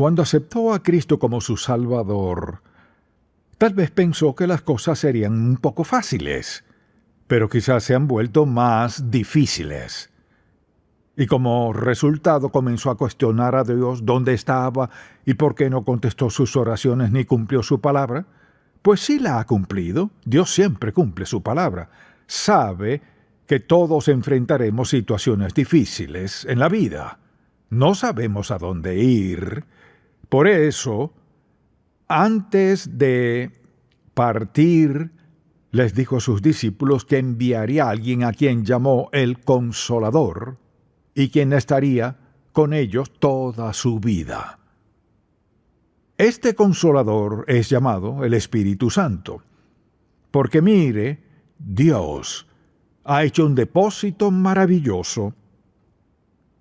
Cuando aceptó a Cristo como su Salvador, tal vez pensó que las cosas serían un poco fáciles, pero quizás se han vuelto más difíciles. Y como resultado comenzó a cuestionar a Dios dónde estaba y por qué no contestó sus oraciones ni cumplió su palabra. Pues sí la ha cumplido. Dios siempre cumple su palabra. Sabe que todos enfrentaremos situaciones difíciles en la vida. No sabemos a dónde ir. Por eso, antes de partir, les dijo a sus discípulos que enviaría a alguien a quien llamó el Consolador, y quien estaría con ellos toda su vida. Este Consolador es llamado el Espíritu Santo, porque mire, Dios ha hecho un depósito maravilloso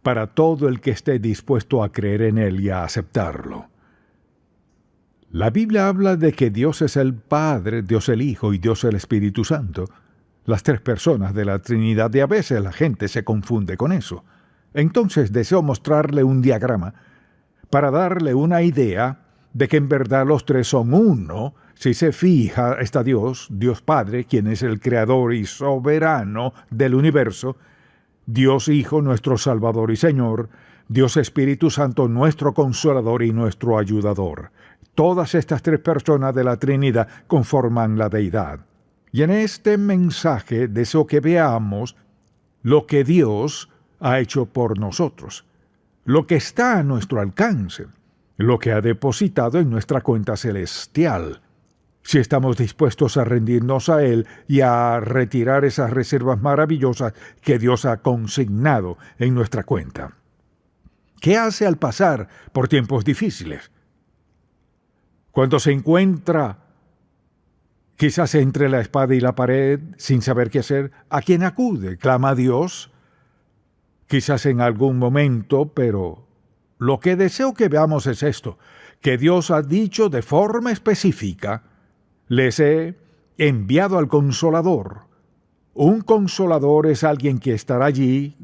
para todo el que esté dispuesto a creer en Él y a aceptarlo. La Biblia habla de que Dios es el Padre, Dios el Hijo y Dios el Espíritu Santo, las tres personas de la Trinidad, y a veces la gente se confunde con eso. Entonces deseo mostrarle un diagrama para darle una idea de que en verdad los tres son uno. Si se fija, está Dios, Dios Padre, quien es el creador y soberano del universo, Dios Hijo, nuestro Salvador y Señor, Dios Espíritu Santo, nuestro Consolador y nuestro Ayudador. Todas estas tres personas de la Trinidad conforman la deidad. Y en este mensaje deseo que veamos lo que Dios ha hecho por nosotros, lo que está a nuestro alcance, lo que ha depositado en nuestra cuenta celestial, si estamos dispuestos a rendirnos a Él y a retirar esas reservas maravillosas que Dios ha consignado en nuestra cuenta. ¿Qué hace al pasar por tiempos difíciles? Cuando se encuentra quizás entre la espada y la pared sin saber qué hacer, ¿a quién acude? ¿Clama a Dios? Quizás en algún momento, pero lo que deseo que veamos es esto, que Dios ha dicho de forma específica: les he enviado al Consolador. Un Consolador es alguien que estará allí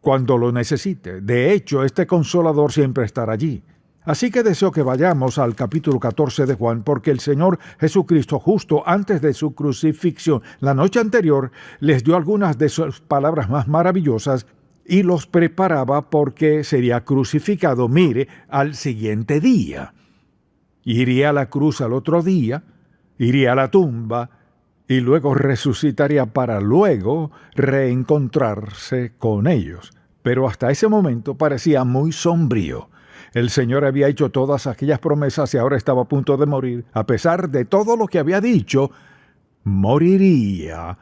cuando lo necesite. De hecho, este Consolador siempre estará allí. Así que deseo que vayamos al capítulo 14 de Juan, porque el Señor Jesucristo, justo antes de su crucifixión, la noche anterior, les dio algunas de sus palabras más maravillosas y los preparaba porque sería crucificado, mire, al siguiente día. Iría a la cruz al otro día, iría a la tumba y luego resucitaría para luego reencontrarse con ellos. Pero hasta ese momento parecía muy sombrío. El Señor había hecho todas aquellas promesas y ahora estaba a punto de morir. A pesar de todo lo que había dicho, moriría.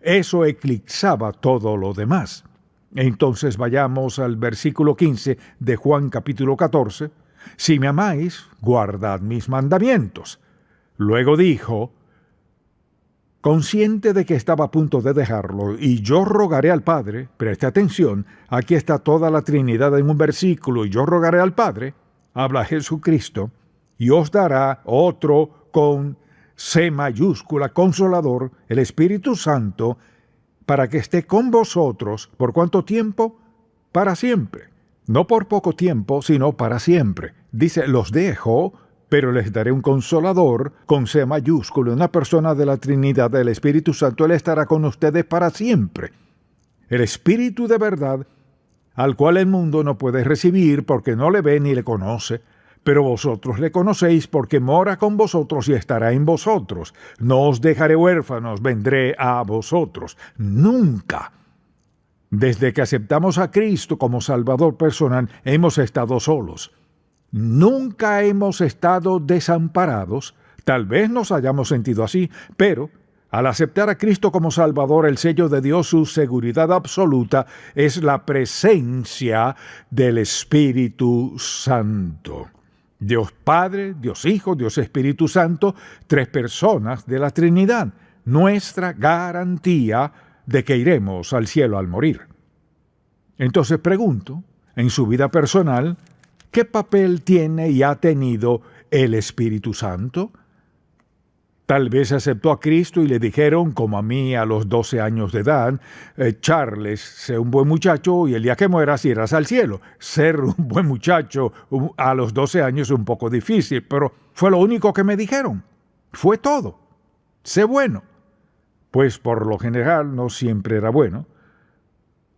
Eso eclipsaba todo lo demás. Entonces vayamos al versículo 15 de Juan capítulo 14. Si me amáis, guardad mis mandamientos. Luego dijo, consciente de que estaba a punto de dejarlo, y yo rogaré al Padre, preste atención, aquí está toda la Trinidad en un versículo, y yo rogaré al Padre, habla Jesucristo, y os dará otro con C mayúscula, Consolador, el Espíritu Santo, para que esté con vosotros. ¿Por cuánto tiempo? Para siempre. No por poco tiempo, sino para siempre. Dice, los dejo, pero les daré un Consolador, con C mayúsculo, una persona de la Trinidad, del Espíritu Santo. Él estará con ustedes para siempre. El Espíritu de verdad, al cual el mundo no puede recibir porque no le ve ni le conoce, pero vosotros le conocéis porque mora con vosotros y estará en vosotros. No os dejaré huérfanos, vendré a vosotros. Nunca. Desde que aceptamos a Cristo como Salvador personal, hemos estado solos. Nunca hemos estado desamparados. Tal vez nos hayamos sentido así, pero al aceptar a Cristo como Salvador, el sello de Dios, su seguridad absoluta, es la presencia del Espíritu Santo. Dios Padre, Dios Hijo, Dios Espíritu Santo, tres personas de la Trinidad, nuestra garantía de que iremos al cielo al morir. Entonces pregunto, en su vida personal, ¿qué papel tiene y ha tenido el Espíritu Santo? Tal vez aceptó a Cristo y le dijeron, como a mí a los 12 años de edad, Charles, sé un buen muchacho y el día que mueras irás al cielo. Ser un buen muchacho a los 12 años es un poco difícil, pero fue lo único que me dijeron. Fue todo. Sé bueno. Pues por lo general no siempre era bueno.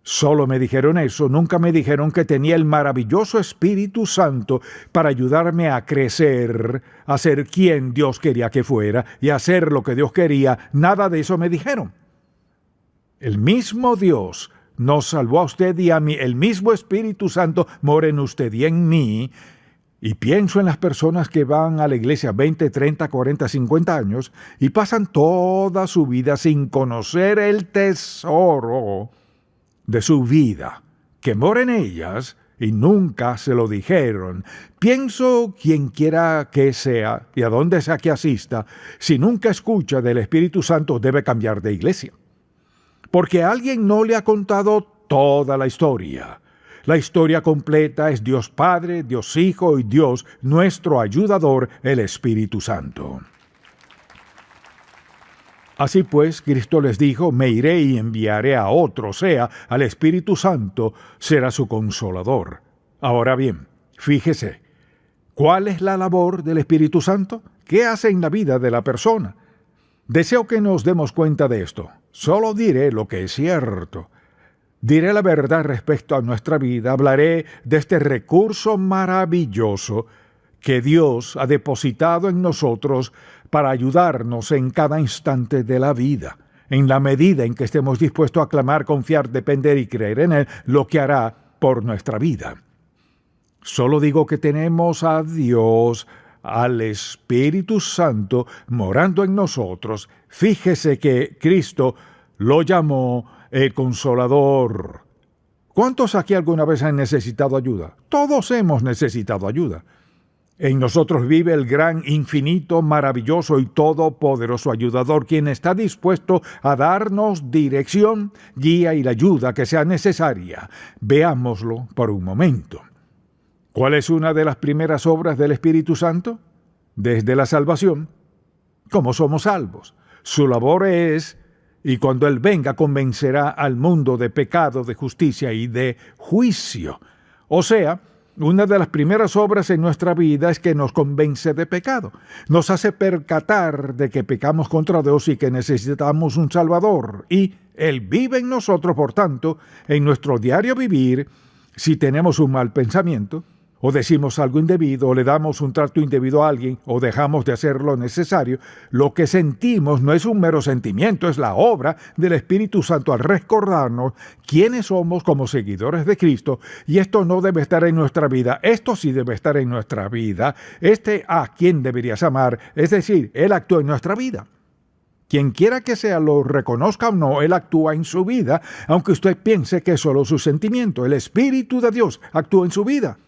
Solo me dijeron eso, nunca me dijeron que tenía el maravilloso Espíritu Santo para ayudarme a crecer, a ser quien Dios quería que fuera y a hacer lo que Dios quería. Nada de eso me dijeron. El mismo Dios nos salvó a usted y a mí. El mismo Espíritu Santo mora en usted y en mí. Y pienso en las personas que van a la iglesia 20, 30, 40, 50 años y pasan toda su vida sin conocer el tesoro de su vida, que mora en ellas y nunca se lo dijeron. Pienso quien quiera que sea y a donde sea que asista, si nunca escucha del Espíritu Santo debe cambiar de iglesia. Porque alguien no le ha contado toda la historia. La historia completa es Dios Padre, Dios Hijo y Dios, nuestro ayudador, el Espíritu Santo. Así pues, Cristo les dijo, me iré y enviaré a otro, o sea, al Espíritu Santo, será su consolador. Ahora bien, fíjese, ¿cuál es la labor del Espíritu Santo? ¿Qué hace en la vida de la persona? Deseo que nos demos cuenta de esto. Solo diré lo que es cierto. Diré la verdad respecto a nuestra vida, hablaré de este recurso maravilloso que Dios ha depositado en nosotros para ayudarnos en cada instante de la vida, en la medida en que estemos dispuestos a clamar, confiar, depender y creer en Él, lo que hará por nuestra vida. Solo digo que tenemos a Dios, al Espíritu Santo, morando en nosotros. Fíjese que Cristo lo llamó el Consolador. ¿Cuántos aquí alguna vez han necesitado ayuda? Todos hemos necesitado ayuda. En nosotros vive el gran, infinito, maravilloso y todopoderoso ayudador, quien está dispuesto a darnos dirección, guía y la ayuda que sea necesaria. Veámoslo por un momento. ¿Cuál es una de las primeras obras del Espíritu Santo? Desde la salvación. ¿Cómo somos salvos? Su labor es, y cuando Él venga, convencerá al mundo de pecado, de justicia y de juicio. O sea, una de las primeras obras en nuestra vida es que nos convence de pecado. Nos hace percatar de que pecamos contra Dios y que necesitamos un Salvador. Y Él vive en nosotros, por tanto, en nuestro diario vivir, si tenemos un mal pensamiento, o decimos algo indebido, o le damos un trato indebido a alguien, o dejamos de hacer lo necesario, lo que sentimos no es un mero sentimiento, es la obra del Espíritu Santo al recordarnos quiénes somos como seguidores de Cristo, y esto no debe estar en nuestra vida, esto sí debe estar en nuestra vida, a quien deberías amar, es decir, Él actúa en nuestra vida. Quien quiera que sea, lo reconozca o no, Él actúa en su vida, aunque usted piense que es solo su sentimiento, el Espíritu de Dios actúa en su vida.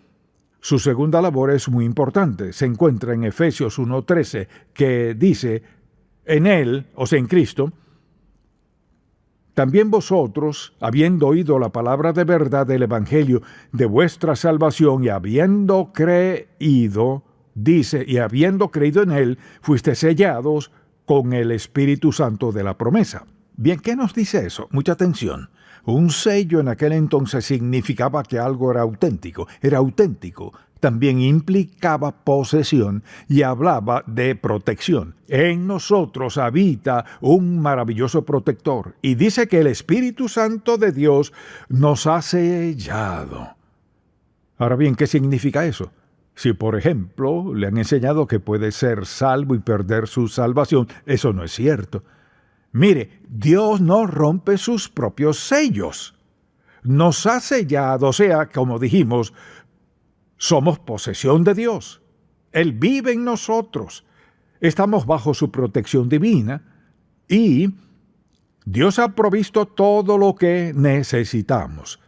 Su segunda labor es muy importante. Se encuentra en Efesios 1:13, que dice, en Él, o sea, en Cristo, también vosotros, habiendo oído la palabra de verdad del Evangelio de vuestra salvación y habiendo creído, dice, y habiendo creído en Él, fuiste sellados con el Espíritu Santo de la promesa. Bien, ¿qué nos dice eso? Mucha atención. Un sello en aquel entonces significaba que algo era auténtico. Era auténtico. También implicaba posesión y hablaba de protección. En nosotros habita un maravilloso protector. Y dice que el Espíritu Santo de Dios nos ha sellado. Ahora bien, ¿qué significa eso? Si, por ejemplo, le han enseñado que puede ser salvo y perder su salvación, eso no es cierto. Mire, Dios no rompe sus propios sellos. Nos ha sellado, o sea, como dijimos, somos posesión de Dios. Él vive en nosotros. Estamos bajo su protección divina y Dios ha provisto todo lo que necesitamos.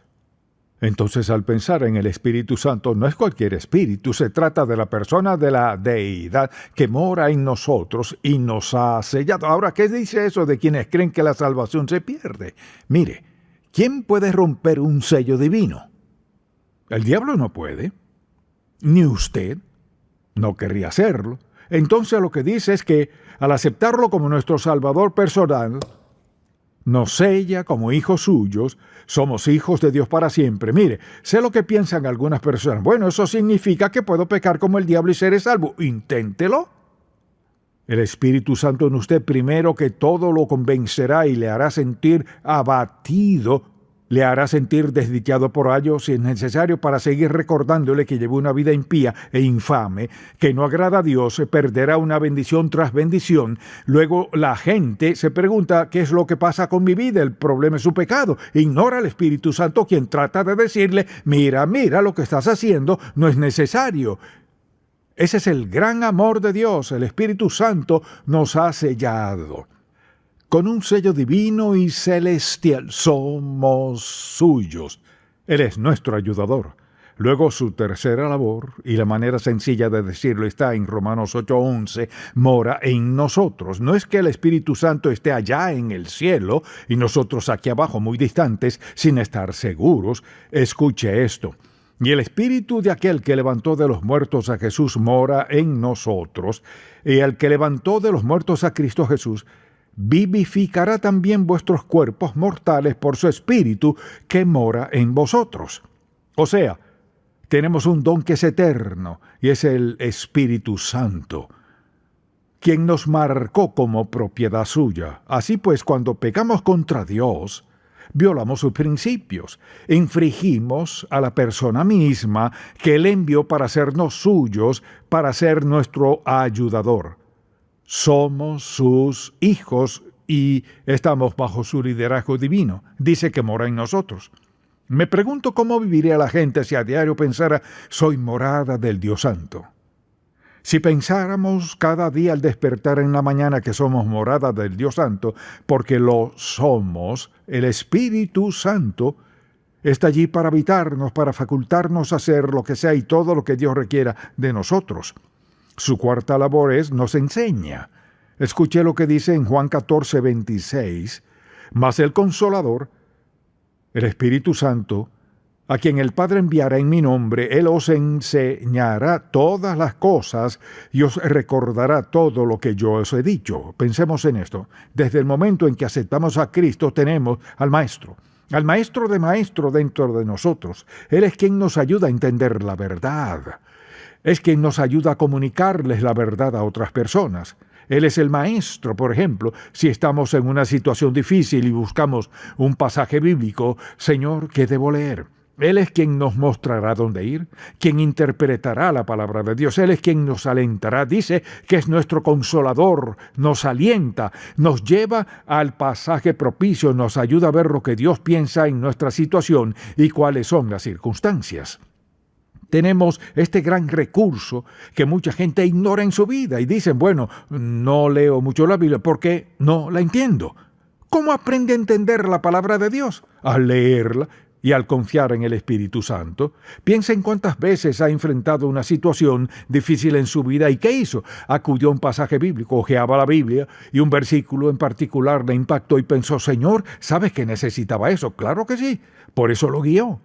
Entonces, al pensar en el Espíritu Santo, no es cualquier espíritu, se trata de la persona de la deidad que mora en nosotros y nos ha sellado. Ahora, ¿qué dice eso de quienes creen que la salvación se pierde? Mire, ¿quién puede romper un sello divino? El diablo no puede, ni usted no querría hacerlo. entonces lo que dice es que al aceptarlo como nuestro Salvador personal, nos sella como hijos suyos, somos hijos de Dios para siempre. Mire, sé lo que piensan algunas personas. Bueno, eso significa que puedo pecar como el diablo y seré salvo. Inténtelo. El Espíritu Santo en usted primero que todo lo convencerá y le hará sentir abatido, le hará sentir desdichado por ello si es necesario para seguir recordándole que llevó una vida impía e infame, que no agrada a Dios, perderá una bendición tras bendición. Luego la gente se pregunta ¿qué es lo que pasa con mi vida? El problema es su pecado. Ignora al Espíritu Santo quien trata de decirle mira, lo que estás haciendo no es necesario. Ese es el gran amor de Dios. El Espíritu Santo nos ha sellado con un sello divino y celestial. Somos suyos. Él es nuestro ayudador. Luego su tercera labor, y la manera sencilla de decirlo está en Romanos 8:11, mora en nosotros. No es que el Espíritu Santo esté allá en el cielo y nosotros aquí abajo muy distantes sin estar seguros. Escuche esto. Y el Espíritu de aquel que levantó de los muertos a Jesús mora en nosotros, y el que levantó de los muertos a Cristo Jesús vivificará también vuestros cuerpos mortales por su Espíritu que mora en vosotros. O sea, tenemos un don que es eterno, y es el Espíritu Santo, quien nos marcó como propiedad suya. Así pues, cuando pecamos contra Dios, violamos sus principios, infringimos a la persona misma que Él envió para hacernos suyos, para ser nuestro ayudador. Somos sus hijos y estamos bajo su liderazgo divino. Dice que mora en nosotros. Me pregunto cómo viviría la gente si a diario pensara, soy morada del Dios Santo. Si pensáramos cada día al despertar en la mañana que somos morada del Dios Santo, porque lo somos, el Espíritu Santo está allí para habitarnos, para facultarnos a hacer lo que sea y todo lo que Dios requiera de nosotros. Su cuarta labor es nos enseña. Escuché lo que dice en Juan 14:26. Mas el Consolador, el Espíritu Santo, a quien el Padre enviará en mi nombre, Él os enseñará todas las cosas y os recordará todo lo que yo os he dicho. Pensemos en esto. Desde el momento en que aceptamos a Cristo tenemos al Maestro de Maestro dentro de nosotros. Él es quien nos ayuda a entender la verdad. Es quien nos ayuda a comunicarles la verdad a otras personas. Él es el maestro, por ejemplo, si estamos en una situación difícil y buscamos un pasaje bíblico, Señor, ¿qué debo leer? Él es quien nos mostrará dónde ir, quien interpretará la palabra de Dios. Él es quien nos alentará. Dice que es nuestro consolador, nos alienta, nos lleva al pasaje propicio, nos ayuda a ver lo que Dios piensa en nuestra situación y cuáles son las circunstancias. Tenemos este gran recurso que mucha gente ignora en su vida y dicen, bueno, no leo mucho la Biblia porque no la entiendo. ¿Cómo aprende a entender la palabra de Dios? Al leerla y al confiar en el Espíritu Santo. Piensa en cuántas veces ha enfrentado una situación difícil en su vida y ¿qué hizo? Acudió a un pasaje bíblico, hojeaba la Biblia y un versículo en particular le impactó y pensó, Señor, ¿sabes que necesitaba eso? Claro que sí, por eso lo guió.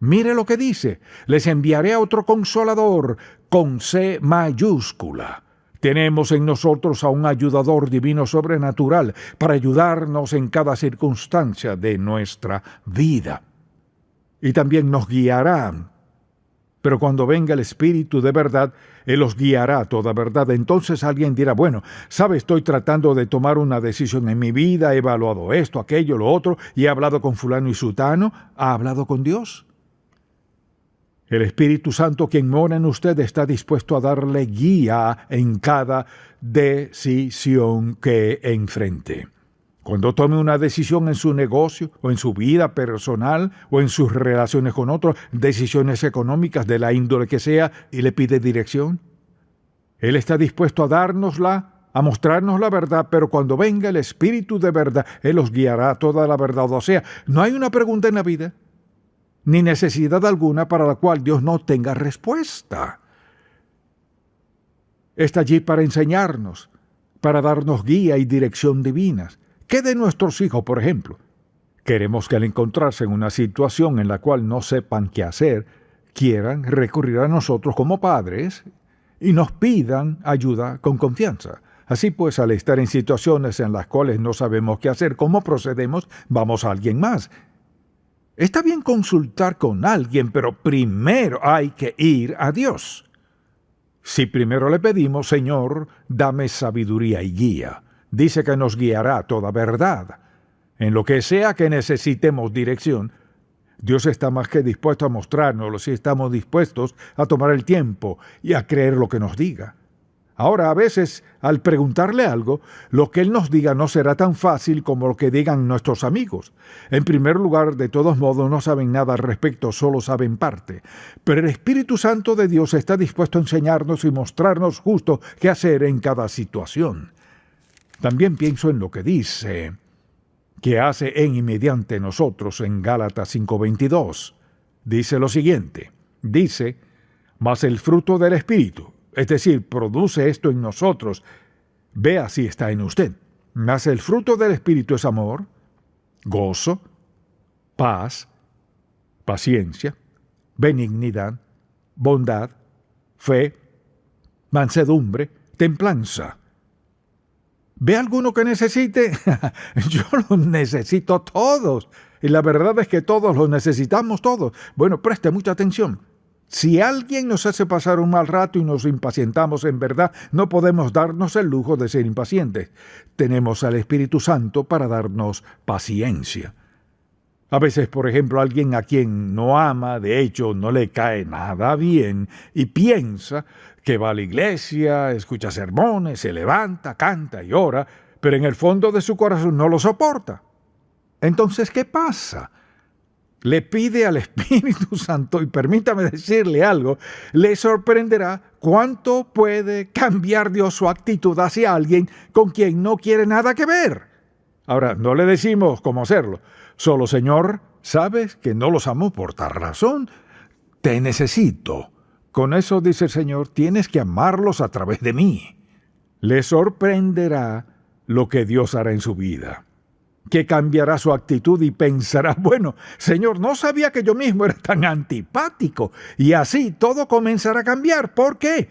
Mire lo que dice, les enviaré a otro Consolador con C mayúscula. Tenemos en nosotros a un ayudador divino sobrenatural para ayudarnos en cada circunstancia de nuestra vida. Y también nos guiarán. Pero cuando venga el Espíritu de verdad, Él os guiará a toda verdad. Entonces alguien dirá, bueno, ¿sabe? Estoy tratando de tomar una decisión en mi vida, he evaluado esto, aquello, lo otro, y he hablado con fulano y sutano. ¿Ha hablado con Dios? El Espíritu Santo, quien mora en usted, está dispuesto a darle guía en cada decisión que enfrente. Cuando tome una decisión en su negocio, o en su vida personal, o en sus relaciones con otros, decisiones económicas de la índole que sea, y le pide dirección, Él está dispuesto a dárnosla, a mostrarnos la verdad, pero cuando venga el Espíritu de verdad, Él os guiará a toda la verdad. O sea, no hay una pregunta en la vida, ni necesidad alguna para la cual Dios no tenga respuesta. Está allí para enseñarnos, para darnos guía y dirección divinas. ¿Qué de nuestros hijos, por ejemplo? Queremos que al encontrarse en una situación en la cual no sepan qué hacer, quieran recurrir a nosotros como padres y nos pidan ayuda con confianza. Así pues, al estar en situaciones en las cuales no sabemos qué hacer, cómo procedemos, vamos a alguien más. Está bien consultar con alguien, pero primero hay que ir a Dios. Si primero le pedimos, Señor, dame sabiduría y guía, dice que nos guiará a toda verdad. En lo que sea que necesitemos dirección, Dios está más que dispuesto a mostrárnoslo si estamos dispuestos a tomar el tiempo y a creer lo que nos diga. Ahora, a veces, al preguntarle algo, lo que Él nos diga no será tan fácil como lo que digan nuestros amigos. En primer lugar, de todos modos, no saben nada al respecto, solo saben parte. Pero el Espíritu Santo de Dios está dispuesto a enseñarnos y mostrarnos justo qué hacer en cada situación. También pienso en lo que dice, que hace en y mediante nosotros en Gálatas 5:22. Dice lo siguiente, dice, mas el fruto del Espíritu, es decir, produce esto en nosotros, vea si está en usted. Mas el fruto del Espíritu es amor, gozo, paz, paciencia, benignidad, bondad, fe, mansedumbre, templanza. ¿Ve alguno que necesite? Yo los necesito todos. Y la verdad es que todos los necesitamos todos. Bueno, preste mucha atención. Si alguien nos hace pasar un mal rato y nos impacientamos en verdad, no podemos darnos el lujo de ser impacientes. Tenemos al Espíritu Santo para darnos paciencia. A veces, por ejemplo, alguien a quien no ama, de hecho, no le cae nada bien y piensa que va a la iglesia, escucha sermones, se levanta, canta y ora, pero en el fondo de su corazón no lo soporta. Entonces, ¿qué pasa? Le pide al Espíritu Santo, y permítame decirle algo, le sorprenderá cuánto puede cambiar Dios su actitud hacia alguien con quien no quiere nada que ver. Ahora, no le decimos cómo hacerlo. Solo, Señor, sabes que no los amo por tal razón. Te necesito. Con eso, dice el Señor, tienes que amarlos a través de mí. Le sorprenderá lo que Dios hará en su vida, que cambiará su actitud y pensará, bueno, Señor, no sabía que yo mismo era tan antipático. Y así todo comenzará a cambiar. ¿Por qué?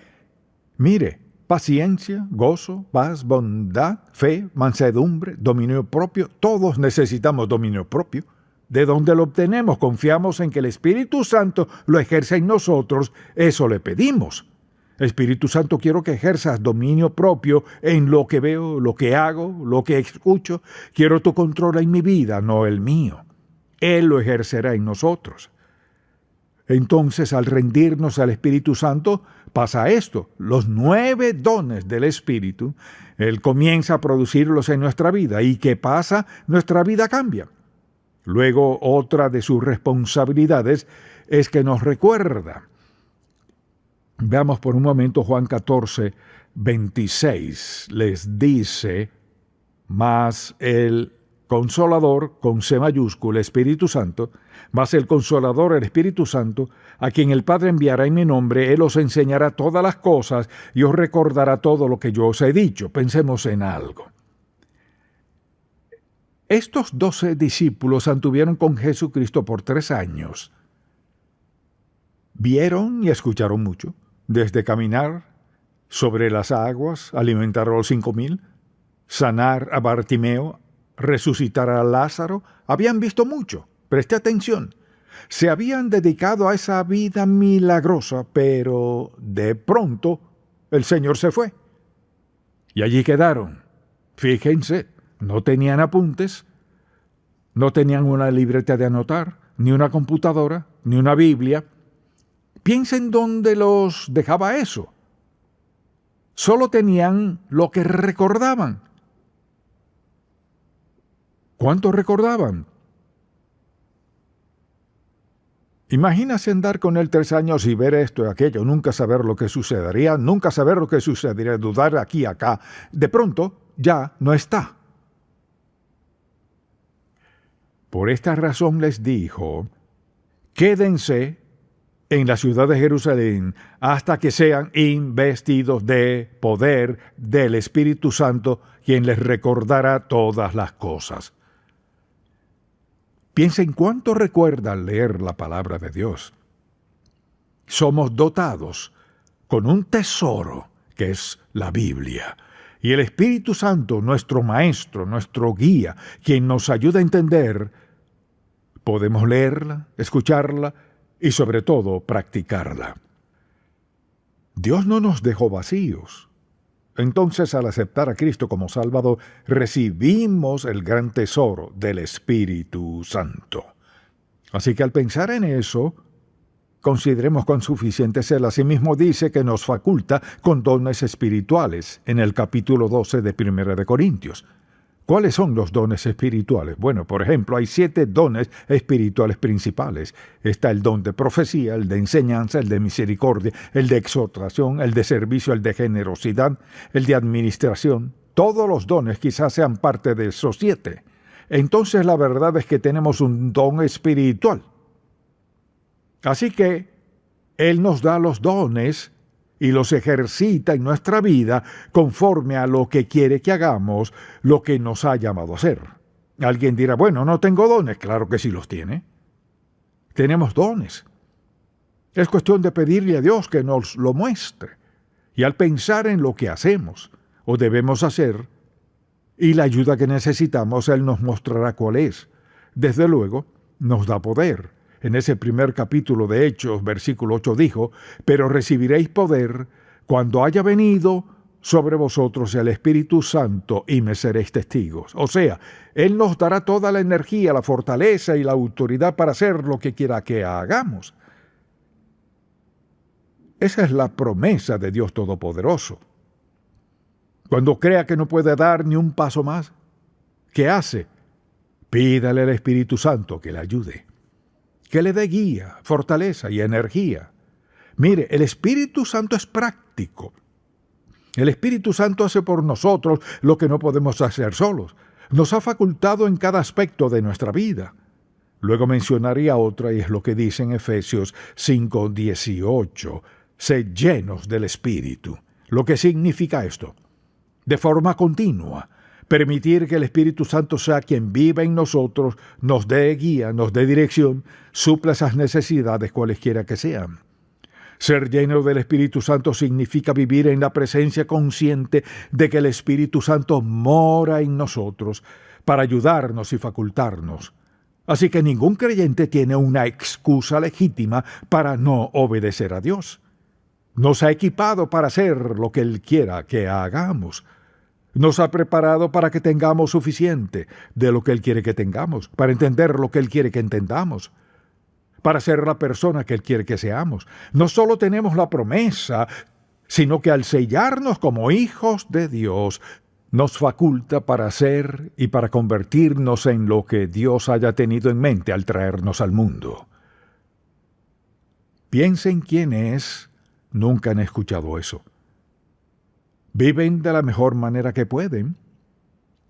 Mire, paciencia, gozo, paz, bondad, fe, mansedumbre, dominio propio. Todos necesitamos dominio propio. ¿De dónde lo obtenemos? Confiamos en que el Espíritu Santo lo ejerce en nosotros. Eso le pedimos. Espíritu Santo, quiero que ejerzas dominio propio en lo que veo, lo que hago, lo que escucho. Quiero tu control en mi vida, no el mío. Él lo ejercerá en nosotros. Entonces, al rendirnos al Espíritu Santo, pasa esto. Los 9 dones del Espíritu, Él comienza a producirlos en nuestra vida. ¿Y qué pasa? Nuestra vida cambia. Luego, otra de sus responsabilidades es que nos recuerda. Veamos por un momento Juan 14:26. Les dice, mas el Consolador, con C mayúscula, Espíritu Santo, mas el Consolador, el Espíritu Santo, a quien el Padre enviará en mi nombre, Él os enseñará todas las cosas y os recordará todo lo que yo os he dicho. Pensemos en algo. Estos 12 discípulos anduvieron con Jesucristo por 3 años. Vieron y escucharon mucho, desde caminar sobre las aguas, alimentar a los 5,000, sanar a Bartimeo, resucitar a Lázaro. Habían visto mucho. Preste atención. Se habían dedicado a esa vida milagrosa, pero de pronto el Señor se fue. Y allí quedaron. Fíjense, no tenían apuntes, no tenían una libreta de anotar, ni una computadora, ni una Biblia. Piensen dónde los dejaba eso. Solo tenían lo que recordaban. ¿Cuánto recordaban? Imagínase andar con él 3 años y ver esto y aquello, nunca saber lo que sucedería, dudar aquí y acá. De pronto, ya no está. Por esta razón les dijo, quédense en la ciudad de Jerusalén hasta que sean investidos de poder del Espíritu Santo, quien les recordará todas las cosas. Piensen cuánto recuerda al leer la palabra de Dios. Somos dotados con un tesoro que es la Biblia. Y el Espíritu Santo, nuestro maestro, nuestro guía, quien nos ayuda a entender, podemos leerla, escucharla y sobre todo practicarla. Dios no nos dejó vacíos. Entonces, al aceptar a Cristo como Salvador, recibimos el gran tesoro del Espíritu Santo. Así que al pensar en eso, consideremos cuán suficiente es Él. Asimismo dice que nos faculta con dones espirituales en el capítulo 12 de 1 de Corintios. ¿Cuáles son los dones espirituales? Bueno, por ejemplo, hay 7 dones espirituales principales. Está el don de profecía, el de enseñanza, el de misericordia, el de exhortación, el de servicio, el de generosidad, el de administración. Todos los dones quizás sean parte de esos 7. Entonces la verdad es que tenemos un don espiritual. Así que Él nos da los dones y los ejercita en nuestra vida conforme a lo que quiere que hagamos, lo que nos ha llamado a hacer. Alguien dirá, bueno, no tengo dones. Claro que sí los tiene. Tenemos dones. Es cuestión de pedirle a Dios que nos lo muestre. Y al pensar en lo que hacemos o debemos hacer y la ayuda que necesitamos, Él nos mostrará cuál es. Desde luego, nos da poder. En ese primer capítulo de Hechos, versículo 8 dijo, pero recibiréis poder cuando haya venido sobre vosotros el Espíritu Santo y me seréis testigos. O sea, Él nos dará toda la energía, la fortaleza y la autoridad para hacer lo que quiera que hagamos. Esa es la promesa de Dios Todopoderoso. Cuando crea que no puede dar ni un paso más, ¿qué hace? Pídale al Espíritu Santo que le ayude, que le dé guía, fortaleza y energía. Mire, el Espíritu Santo es práctico. El Espíritu Santo hace por nosotros lo que no podemos hacer solos. Nos ha facultado en cada aspecto de nuestra vida. Luego mencionaría otra, y es lo que dice en Efesios 5:18. Sed llenos del Espíritu. ¿Lo que significa esto? De forma continua, permitir que el Espíritu Santo sea quien viva en nosotros, nos dé guía, nos dé dirección, supla esas necesidades cualesquiera que sean. Ser lleno del Espíritu Santo significa vivir en la presencia consciente de que el Espíritu Santo mora en nosotros para ayudarnos y facultarnos. Así que ningún creyente tiene una excusa legítima para no obedecer a Dios. Nos ha equipado para hacer lo que Él quiera que hagamos. Nos ha preparado para que tengamos suficiente de lo que Él quiere que tengamos, para entender lo que Él quiere que entendamos, para ser la persona que Él quiere que seamos. No solo tenemos la promesa, sino que al sellarnos como hijos de Dios, nos faculta para ser y para convertirnos en lo que Dios haya tenido en mente al traernos al mundo. Piensen quiénes nunca han escuchado eso. Viven de la mejor manera que pueden.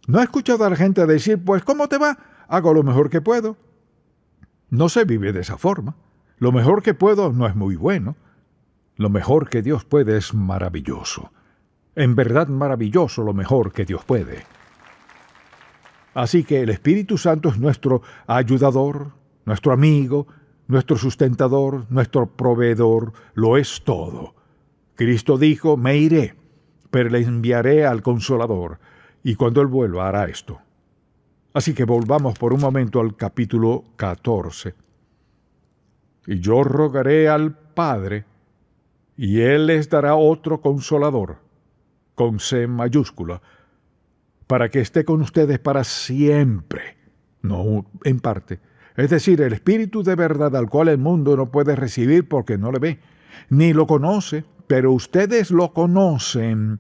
¿No he escuchado a la gente decir, pues, ¿cómo te va? Hago lo mejor que puedo? No se vive de esa forma. Lo mejor que puedo no es muy bueno. Lo mejor que Dios puede es maravilloso. En verdad maravilloso lo mejor que Dios puede. Así que el Espíritu Santo es nuestro ayudador, nuestro amigo, nuestro sustentador, nuestro proveedor, lo es todo. Cristo dijo, me iré, pero le enviaré al Consolador, y cuando Él vuelva hará esto. Así que volvamos por un momento al capítulo 14. Y yo rogaré al Padre, y Él les dará otro Consolador, con C mayúscula, para que esté con ustedes para siempre, no en parte. Es decir, el Espíritu de verdad al cual el mundo no puede recibir porque no le ve, ni lo conoce, pero ustedes lo conocen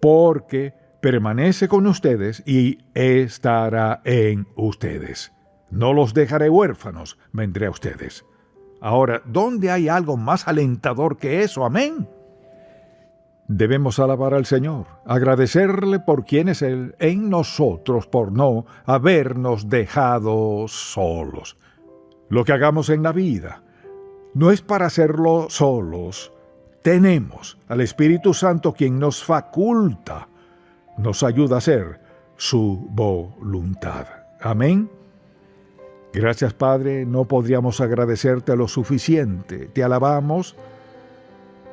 porque permanece con ustedes y estará en ustedes. No los dejaré huérfanos, vendré a ustedes. Ahora, ¿dónde hay algo más alentador que eso? Amén. Debemos alabar al Señor, agradecerle por quién es Él en nosotros, por no habernos dejado solos. Lo que hagamos en la vida no es para hacerlo solos. Tenemos al Espíritu Santo quien nos faculta, nos ayuda a hacer su voluntad. Amén. Gracias, Padre, no podríamos agradecerte lo suficiente. Te alabamos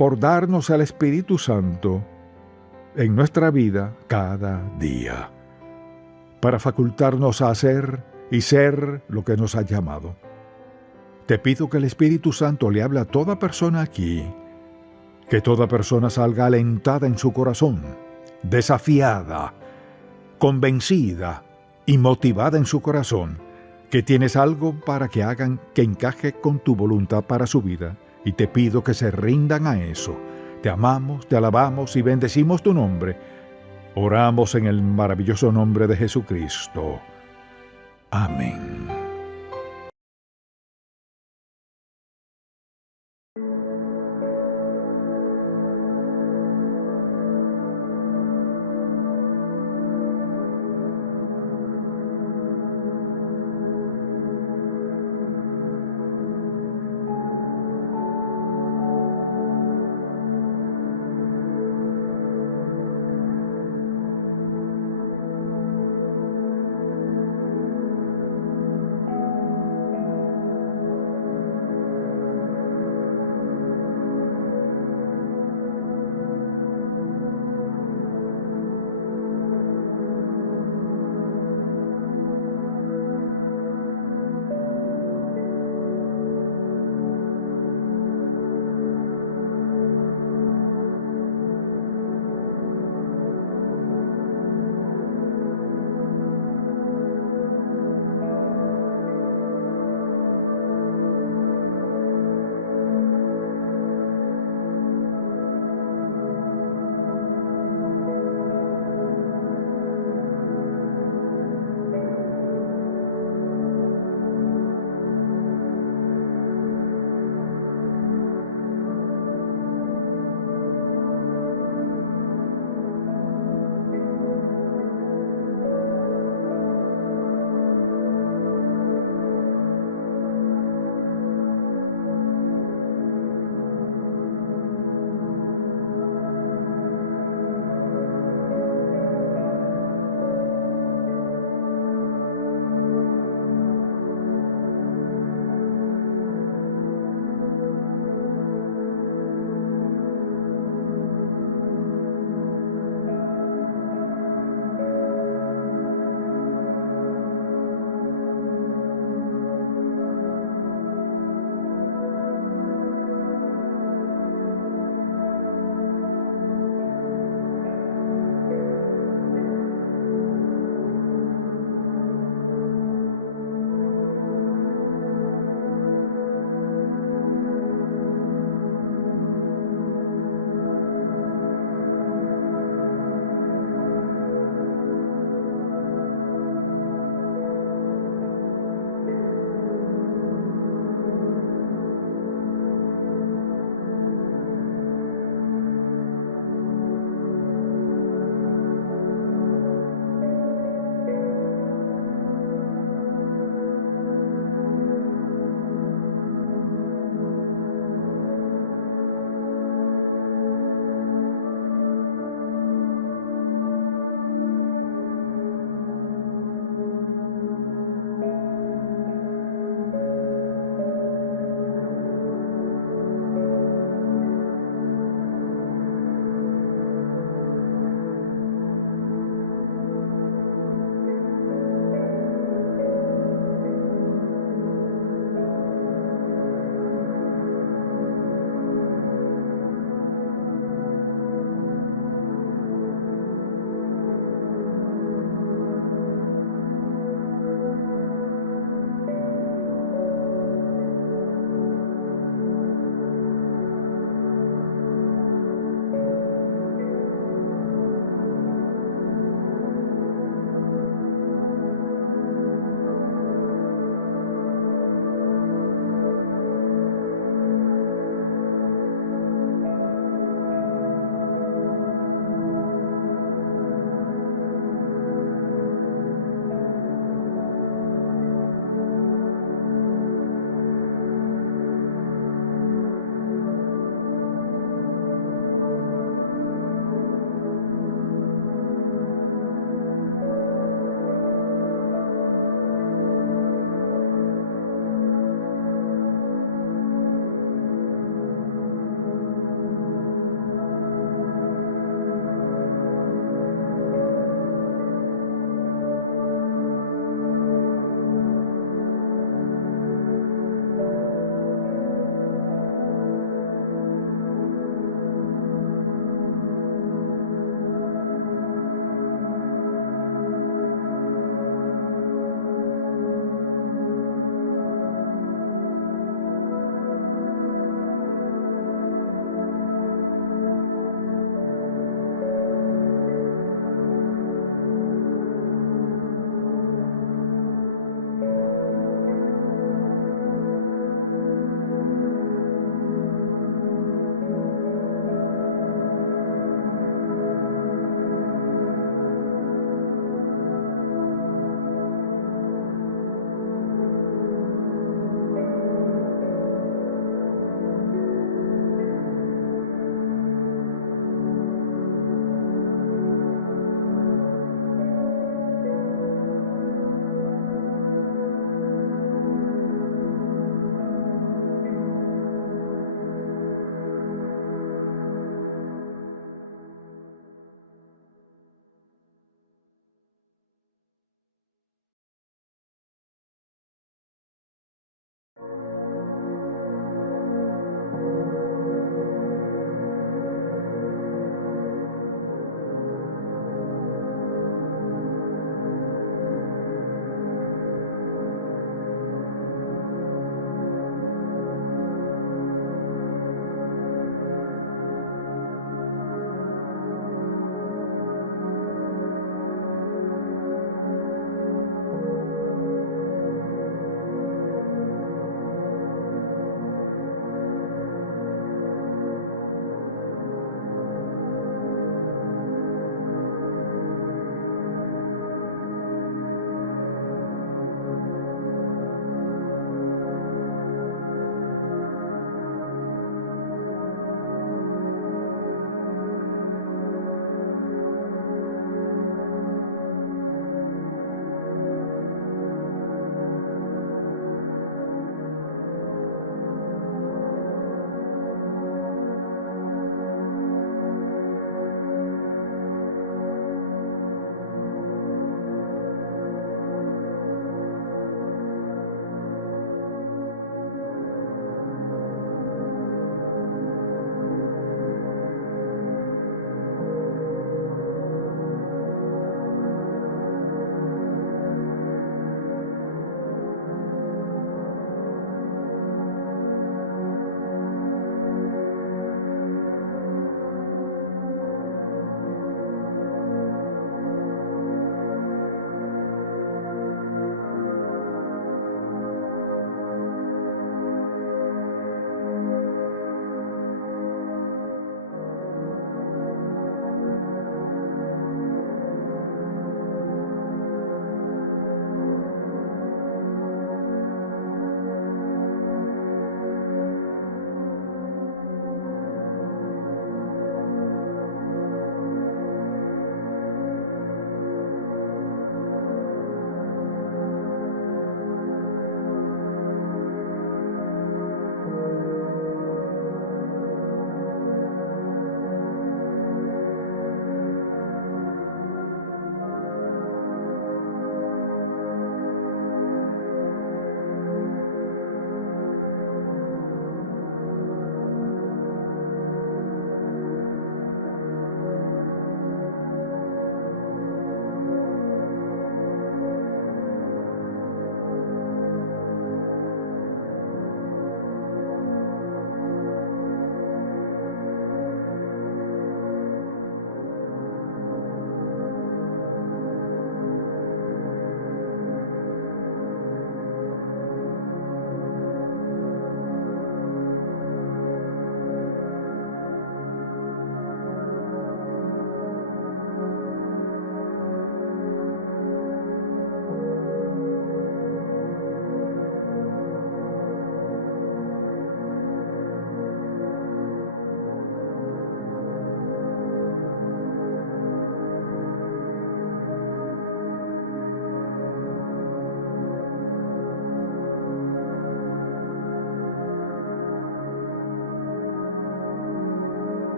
por darnos al Espíritu Santo en nuestra vida cada día, para facultarnos a hacer y ser lo que nos ha llamado. Te pido que el Espíritu Santo le hable a toda persona aquí, que toda persona salga alentada en su corazón, desafiada, convencida y motivada en su corazón, que tienes algo para que hagan que encaje con tu voluntad para su vida, y te pido que se rindan a eso. Te amamos, te alabamos y bendecimos tu nombre. Oramos en el maravilloso nombre de Jesucristo. Amén.